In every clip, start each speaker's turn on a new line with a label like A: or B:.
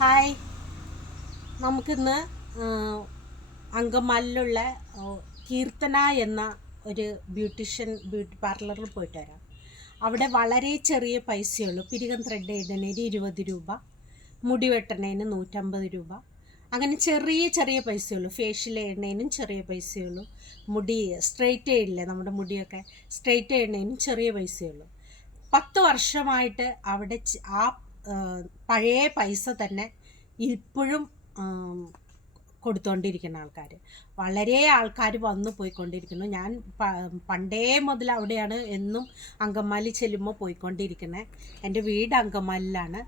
A: Hi. നമുക്കിന്ന് അങ്കമാലിലുള്ള കീർത്തന എന്ന ഒരു ബ്യൂട്ടീഷ്യൻ ബ്യൂട്ടി പാർലറിൽ പോയിട്ട് വരാം. അവിടെ വളരെ ചെറിയ പൈസയുള്ളൂ. പിരികം ത്രെഡ് ചെയ്തതിന് ഇരുപത് രൂപ മുടി വെട്ടണേന് നൂറ്റമ്പത് രൂപ. അങ്ങനെ ചെറിയ ചെറിയ പൈസയുള്ളൂ. ഫേഷ്യൽ ചെയ്യണേനും ചെറിയ പൈസയുള്ളൂ. മുടി സ്ട്രെയിറ്റ് ചെയ്യില്ലേ നമ്മുടെ മുടിയൊക്കെ? സ്ട്രെയിറ്റ് ചെയ്യണേനും ചെറിയ പൈസയുള്ളൂ. പത്ത് വർഷമായിട്ട് അവിടെ ആ പഴയ പൈസ തന്നെ ഇപ്പോഴും കൊടുത്തുകൊണ്ടിരിക്കുന്ന ആൾക്കാർ വളരെ ആൾക്കാർ വന്നു പോയിക്കൊണ്ടിരിക്കുന്നു. ഞാൻ പണ്ടേ മുതൽ അവിടെയാണ് എന്നും അങ്കമാലി ചെല്ലുമ്പോൾ പോയിക്കൊണ്ടിരിക്കുന്നത് എന്റെ വീട് അങ്കമാലിലാണ്.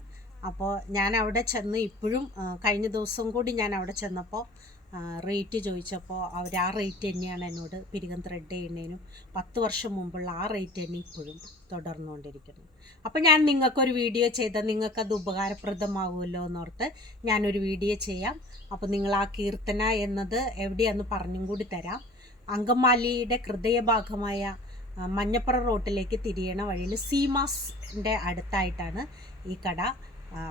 A: അപ്പോൾ ഞാൻ അവിടെ ചെന്ന് ഇപ്പോഴും കഴിഞ്ഞ ദിവസം കൂടി ഞാൻ അവിടെ ചെന്നപ്പോൾ റേറ്റ് ചോദിച്ചപ്പോൾ അവർ ആ റേറ്റ് തന്നെയാണ് എന്നോട് പിരികം ത്രെഡ് ചെയ്യുന്നതിനും പത്ത് വർഷം മുമ്പുള്ള ആ റേറ്റ് തന്നെ ഇപ്പോഴും തുടർന്നുകൊണ്ടിരിക്കുന്നു. അപ്പോൾ ഞാൻ നിങ്ങൾക്കൊരു വീഡിയോ ചെയ്താൽ നിങ്ങൾക്കത് ഉപകാരപ്രദമാകുമല്ലോ എന്നോർത്ത് ഞാനൊരു വീഡിയോ ചെയ്യാം. അപ്പോൾ നിങ്ങൾ ആ കീർത്തന എന്നത് എവിടെയാണെന്ന് പറഞ്ഞും കൂടി തരാം. അങ്കമാലിയുടെ ഹൃദയഭാഗമായ മഞ്ഞപ്പുറ റോട്ടിലേക്ക് തിരിയണ വഴിയിൽ സീമാസിന്റെ അടുത്തായിട്ടാണ് ഈ കട.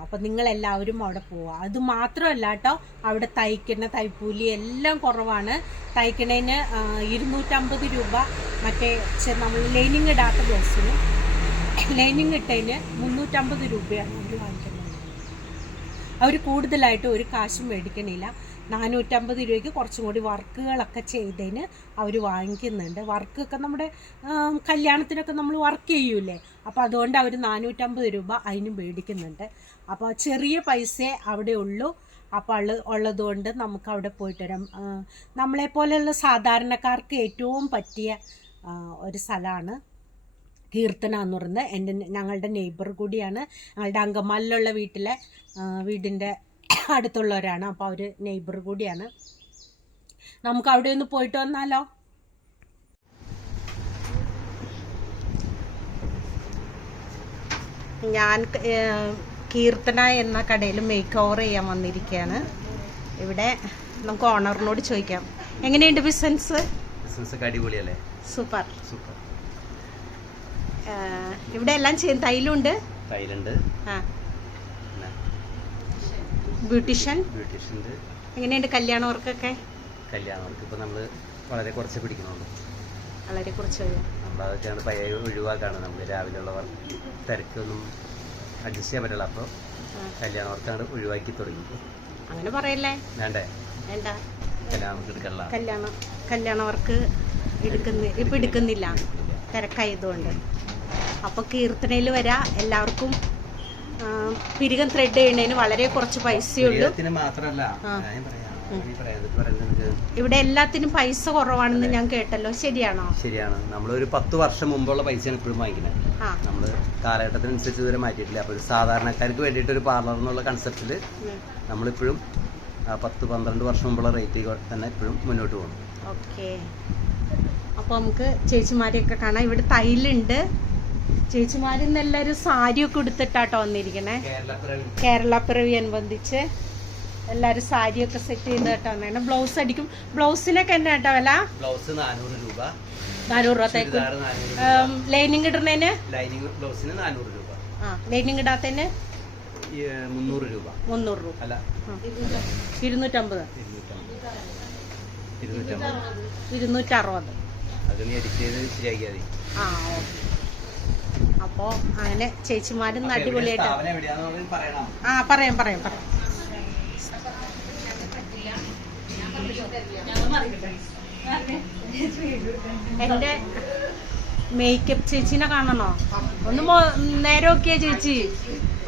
A: അപ്പോൾ നിങ്ങളെല്ലാവരും അവിടെ പോവുക അത് മാത്രമല്ല കേട്ടോ അവിടെ തയ്ക്കുന്ന തൈപ്പൂലി എല്ലാം കുറവാണ്. തയ്ക്കണതിന് ഇരുന്നൂറ്റമ്പത് രൂപ മറ്റേ നമ്മൾ ലൈനിങ് ഇടാത്ത ബ്ലൗസിന് ലൈനിങ് ഇട്ടതിന് മുന്നൂറ്റമ്പത് രൂപയാണ് അവർ വാങ്ങിക്കുന്നത്. അവർ കൂടുതലായിട്ട് ഒരു കാശും മേടിക്കണില്ല. നാനൂറ്റമ്പത് രൂപയ്ക്ക് കുറച്ചും കൂടി വർക്കുകളൊക്കെ ചെയ്തതിന് അവർ വാങ്ങിക്കുന്നുണ്ട്. വർക്കൊക്കെ നമ്മുടെ കല്യാണത്തിനൊക്കെ നമ്മൾ വർക്ക് ചെയ്യൂലേ അപ്പോൾ അതുകൊണ്ട് അവർ നാനൂറ്റമ്പത് രൂപ അതിന് മേടിക്കുന്നുണ്ട്. അപ്പോൾ ചെറിയ പൈസയെ അവിടെ ഉള്ളൂ. അപ്പോൾ ഉള്ള ഉള്ളതുകൊണ്ട് നമുക്ക് അവിടെ പോയിട്ട് വരാം. നമ്മളെപ്പോലെയുള്ള സാധാരണക്കാർക്ക് ഏറ്റവും പറ്റിയ ഒരു സ്ഥലമാണ് കീർത്തന എന്ന് പറയുന്നത്. എന്റെ ഞങ്ങളുടെ നെയ്ബർ കൂടിയാണ്. ഞങ്ങളുടെ അങ്കമാലിലുള്ള വീട്ടിലെ വീടിന്റെ അടുത്തുള്ളവരാണ്. അപ്പോൾ അവർ നെയ്ബർ കൂടിയാണ്. നമുക്ക് അവിടെ ഒന്ന് പോയിട്ട് വന്നാലോ? ഞാൻ കീർത്തന എന്ന കടയിൽ മേക്ക് ഓവർ ചെയ്യാൻ വന്നിരിക്കുകയാണ് ഇവിടെ നമുക്ക് ഓണറിനോട് ചോദിക്കാം. എങ്ങനെയുണ്ട് ബിസിനസ്
B: ബിസിനസ് അടിപൊളിയല്ലേ?
A: സൂപ്പർ
B: സൂപ്പർ
A: ഇവിടെ എല്ലാം ചെയ്യും. തൈലുണ്ട്?
B: തൈലുണ്ട്.
A: ആ. ബ്യൂട്ടീഷ്യൻ?
B: ബ്യൂട്ടീഷ്യന്റെ.
A: എങ്ങനെയുണ്ട് കല്യാണ വർക്കൊക്കെ
B: കല്യാണങ്ങൾക്ക് ഇപ്പോൾ നമ്മൾ വളരെ കുറച്ച് പിടിക്കുന്നുള്ളൂ
A: വളരെ കുറച്ച്
B: നമ്മളതൊക്കെയാണ് പഴയ ഒഴിവാക്കാണ് നമ്മൾ രാവിലെയുള്ള വർക്ക്. തിരക്കൊന്നും അഡ്ജസ്റ്റ് ചെയ്യാൻ പറ്റില്ല. അപ്പോൾ
A: കല്യാണവർക്കാണ്
B: കല്യാണ വർക്കാണ് ഒഴിവാക്കി തുടങ്ങി
A: അങ്ങനെ പറയല്ലേ?
B: വേണ്ടേ?
A: വേണ്ട.
B: കല്യാണം
A: കല്യാണ കല്യാണ വർക്ക് എടുക്കുന്ന ഇപ്പം എടുക്കുന്നില്ല. തിരക്കായതുകൊണ്ട്. അപ്പോൾ കീർത്തനയിൽ വരാം. എല്ലാവർക്കും പിരികം ത്രെഡ് ചെയ്യുന്നതിന് വളരെ കുറച്ച് പൈസയുള്ളൂ.
B: മാത്രമല്ല
A: ഇവിടെ എല്ലാത്തിനും പൈസ കുറവാണെന്ന് ഞാൻ കേട്ടല്ലോ. ശരിയാണോ?
B: ശരിയാണ്. നമ്മൾ ഒരു പത്ത് വർഷം മുമ്പുള്ള പൈസയാണ് ഇപ്പോഴും വാങ്ങിക്കുന്നത്. നമ്മൾ കാലഘട്ടത്തിനനുസരിച്ച് ഇതുവരെ മാറ്റിയിട്ടില്ല. അപ്പോൾ ഒരു സാധാരണക്കാർക്ക് വേണ്ടിയിട്ട് ഒരു പാർലർ എന്നുള്ള കൺസെപ്റ്റിൽ. നമ്മളിപ്പോഴും പത്ത് പന്ത്രണ്ട് വർഷം മുമ്പുള്ള റേറ്റ് തന്നെ ഇപ്പോഴും മുന്നോട്ട് പോകുന്നു.
A: ഓക്കെ. അപ്പോൾ നമുക്ക് ചേച്ചിമാരെയൊക്കെ കാണാം. ഇവിടെ തൈലുണ്ട്. ചേച്ചിമാരിൽ നിന്ന് എല്ലാവരും സാരിയൊക്കെ എടുത്തിട്ടാട്ടോ വന്നിരിക്കണേ. കേരള പിറവി അനുബന്ധിച്ച് എല്ലാവരും സാരിയൊക്കെ സെറ്റ് ചെയ്ത് കേട്ടോ വന്നേ ബ്ലൗസ് അടിക്കും. ബ്ലൗസിനൊക്കെ എന്നാ കേട്ടോ വില?
B: ബ്ലൗസ് നാനൂറ് രൂപ.
A: നാനൂറ് രൂപ തേക്ക്. ലൈനിങ് ഇടുന്നതിന്?
B: ലൈനിങ് ബ്ലൗസിന് നാനൂറ് രൂപ.
A: ആ ലൈനിങ് ഇടാത്തതിന്?
B: മുന്നൂറ് രൂപ.
A: മുന്നൂറ് രൂപ.
B: അല്ല.
A: ഇരുന്നൂറ്റമ്പത്. ഇരുന്നൂറ്ററുപത്.
B: അത് എഡിറ്റ് ചെയ്ത് ശരിയാക്കിയാൽ മതി.
A: ആ ഓക്കെ. അപ്പോൾ അങ്ങനെ ചേച്ചിമാരും അടിപൊളിയായിട്ട് ആ പറയാം പറയാം പറയാം. എന്റെ മേക്കപ്പ് ചേച്ചിനെ കാണണോ? ഒന്ന് നേരം നേരെ നോക്കിയേ ചേച്ചി.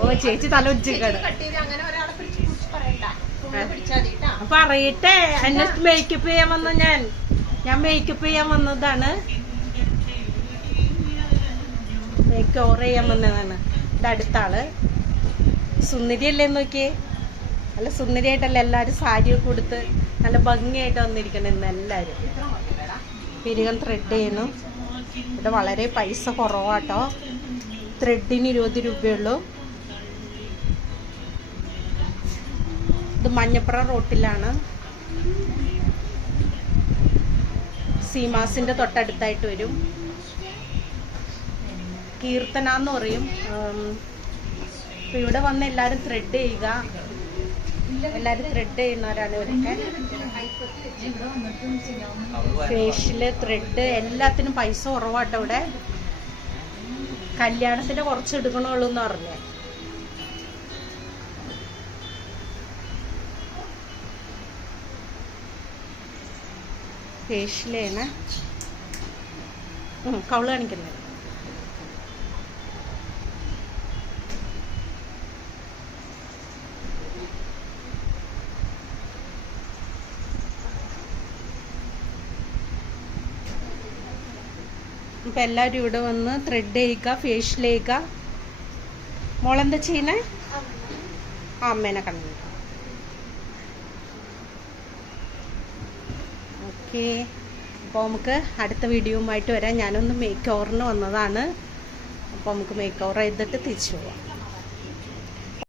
A: ഓ ചേച്ചി തല ഉച്ചക്കാണ് പറയട്ടെ എന്നെ മേക്കപ്പ് ചെയ്യാൻ വന്ന ഞാൻ. ഞാൻ മേക്കപ്പ് ചെയ്യാൻ വന്നതാണ്. ഓവർ ചെയ്യാൻ വന്നതാണ്. ഇത് അടുത്താൾ. സുന്ദരി സുന്ദരിയല്ലേ നോക്കിയേ? നല്ല സുന്ദരിയായിട്ടല്ല എല്ലാവരും സാരിയൊക്കെ കൊടുത്ത് നല്ല ഭംഗിയായിട്ട് വന്നിരിക്കണം ഇന്ന് എല്ലാവരും പിരികം ത്രെഡ് ചെയ്യുന്നു. ഇവിടെ വളരെ പൈസ കുറവാട്ടോ. ത്രെഡിന് ഇരുപത് രൂപയുള്ളൂ. ഇത് മഞ്ഞപ്പുറ റോട്ടിലാണ്. സീമാസിന്റെ തൊട്ടടുത്തായിട്ട് വരും. കീർത്തന എന്ന് പറയും. ഉം, ഇപ്പൊ ഇവിടെ വന്ന് എല്ലാവരും ത്രെഡ് ചെയ്യുക. എല്ലാവരും ത്രെഡ് ചെയ്യുന്നവരാണ് ഇവരൊക്കെ. ഫേഷ്യൽ ത്രെഡ് എല്ലാത്തിനും പൈസ കുറവാട്ടോ ഇവിടെ. കല്യാണത്തിന് കുറച്ച് എടുക്കണുള്ളൂ എന്ന് പറഞ്ഞേ. ഫേഷ്യലാണ് കവൾ കാണിക്കുന്നത് അപ്പം എല്ലാവരും ഇവിടെ വന്ന് ത്രെഡ് ചെയ്യുക ഫേഷ്യൽ ചെയ്യുക. മോളെന്താ ചെയ്യണേ ആ അമ്മേനെ കണ്ടു. ഓക്കെ അപ്പോൾ നമുക്ക് അടുത്ത വീഡിയോയുമായിട്ട് വരാം. ഞാനൊന്ന് മേക്ക് ഓവറിന് വന്നതാണ്. അപ്പോൾ നമുക്ക് മേക്ക് ഓവർ ചെയ്തിട്ട് തിരിച്ചു പോവാം.